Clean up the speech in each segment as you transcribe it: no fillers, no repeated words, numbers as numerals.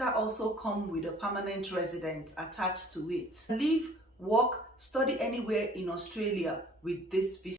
visa also comes with a permanent resident attached to it. Live, work, study anywhere in Australia with this visa.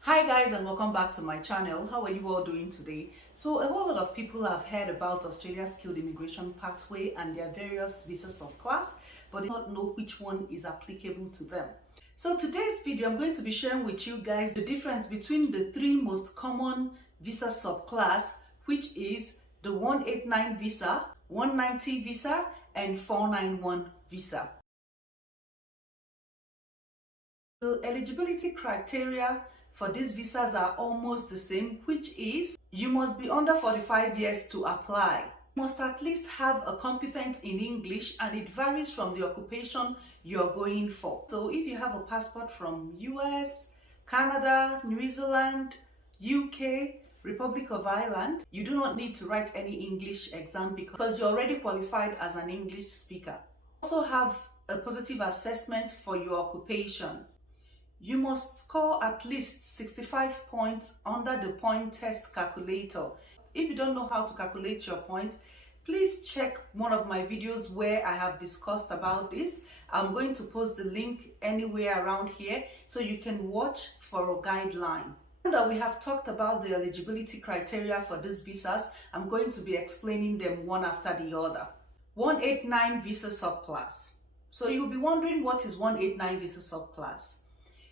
Hi guys, and welcome back to my channel. How are you all doing today? So a whole lot of people have heard about Australia's skilled immigration pathway and their various visa subclass, but they don't know which one is applicable to them. So today's video, I'm going to be sharing with you guys the difference between the three most common visa subclass, which is the 189 visa, 190 visa, and 491 visa. The eligibility criteria for these visas are almost the same, which is you must be under 45 years to apply. You must at least have a competent in English, and it varies from the occupation you're going for. So if you have a passport from US, Canada, New Zealand, UK, Republic of Ireland, you do not need to write any English exam because you're already qualified as an English speaker. Also have a positive assessment for your occupation. You must score at least 65 points under the point test calculator. If you don't know how to calculate your points, please check one of my videos where I have discussed about this. I'm going to post the link anywhere around here so you can watch for a guideline. Now that we have talked about the eligibility criteria for these visas, I'm going to be explaining them one after the other. 189 visa subclass. So you'll be wondering, what is 189 visa subclass?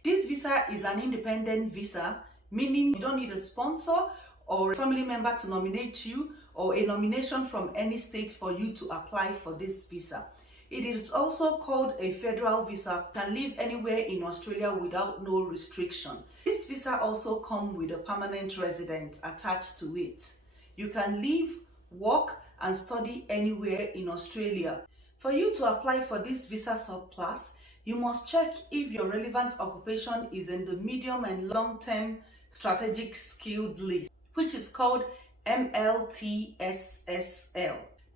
This visa is an independent visa, meaning you don't need a sponsor or a family member to nominate you or a nomination from any state for you to apply for this visa. It is also called a federal visa. You can live anywhere in Australia without no restriction. This visa also comes with a permanent resident attached to it. You can live, work, and study anywhere in Australia. For you to apply for this visa subclass, you must check if your relevant occupation is in the medium and long-term strategic skilled list, which is called MLTSSL.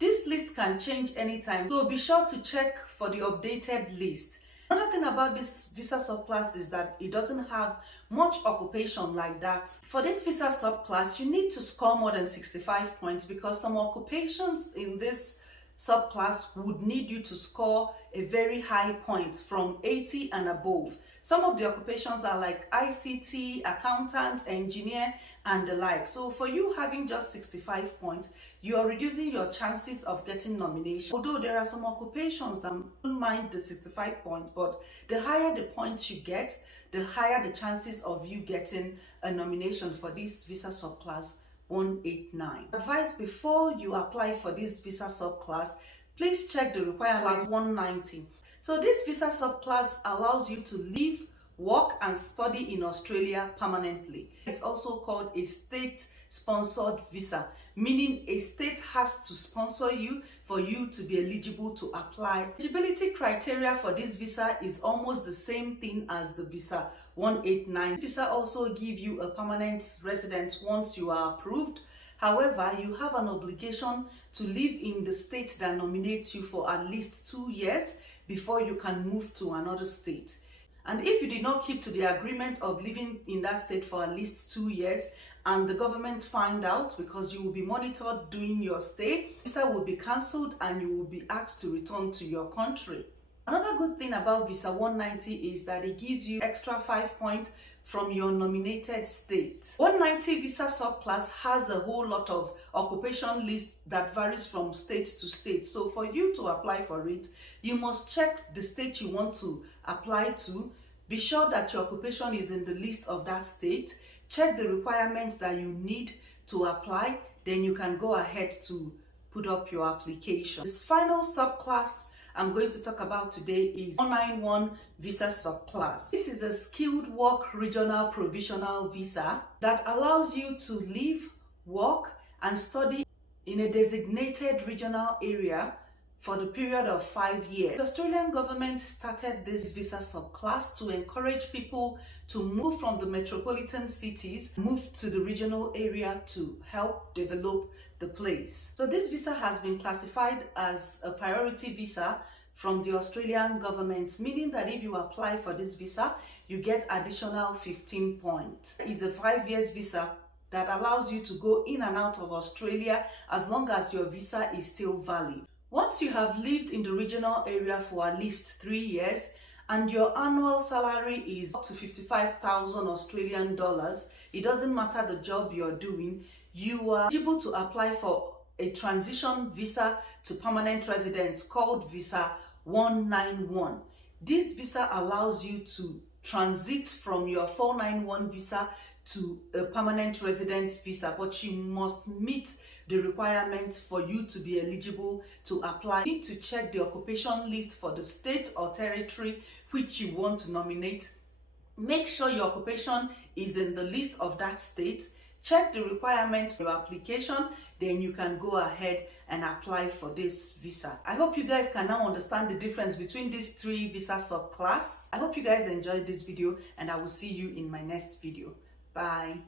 This list can change anytime, so be sure to check for the updated list. Another thing about this visa subclass is that it doesn't have much occupation like that. For this visa subclass, you need to score more than 65 points because some occupations in this subclass would need you to score a very high point from 80 and above. Some of the occupations are like ICT, accountant, engineer, and the like. So for you having just 65 points, you are reducing your chances of getting nomination. Although there are some occupations that don't mind the 65 points, but the higher the points you get, the higher the chances of you getting a nomination for this visa subclass 189. Advice: before you apply for this visa subclass, please check the requirements. 190. So this visa subclass allows you to live, work, and study in Australia permanently. It's also called a state-sponsored visa, meaning a state has to sponsor you for you to be eligible to apply. Eligibility criteria for this visa is almost the same thing as the visa 189. Visa also give you a permanent residence once you are approved. However, you have an obligation to live in the state that nominates you for at least 2 years before you can move to another state. And if you did not keep to the agreement of living in that state for at least 2 years and the government find out, because you will be monitored during your stay, visa will be cancelled and you will be asked to return to your country. Another good thing about visa 190 is that it gives you extra 5 points from your nominated state. 190 visa subclass has a whole lot of occupation lists that varies from state to state. So for you to apply for it, you must check the state you want to apply to. Be sure that your occupation is in the list of that state. Check the requirements that you need to apply. Then you can go ahead to put up your application. This final subclass I'm going to talk about today is 491 visa subclass. This is a skilled work regional provisional visa that allows you to live, work, and study in a designated regional area for the period of 5 years. The Australian government started this visa subclass to encourage people to move from the metropolitan cities, move to the regional area to help develop the place. So this visa has been classified as a priority visa from the Australian government, meaning that if you apply for this visa, you get additional 15 points. It's a 5 years visa that allows you to go in and out of Australia as long as your visa is still valid. Once you have lived in the regional area for at least 3 years and your annual salary is up to 55,000 Australian dollars, it doesn't matter the job you're doing, you are eligible to apply for a transition visa to permanent residence called Visa 191. This visa allows you to transit from your 491 visa to a permanent resident visa, but you must meet the requirements for you to be eligible to apply. You need to check the occupation list for the state or territory which you want to nominate. Make sure your occupation is in the list of that state. Check the requirements for your application, then you can go ahead and apply for this visa. I hope you guys can now understand the difference between these 3 visa subclass. I hope you guys enjoyed this video, and I will see you in my next video. Bye.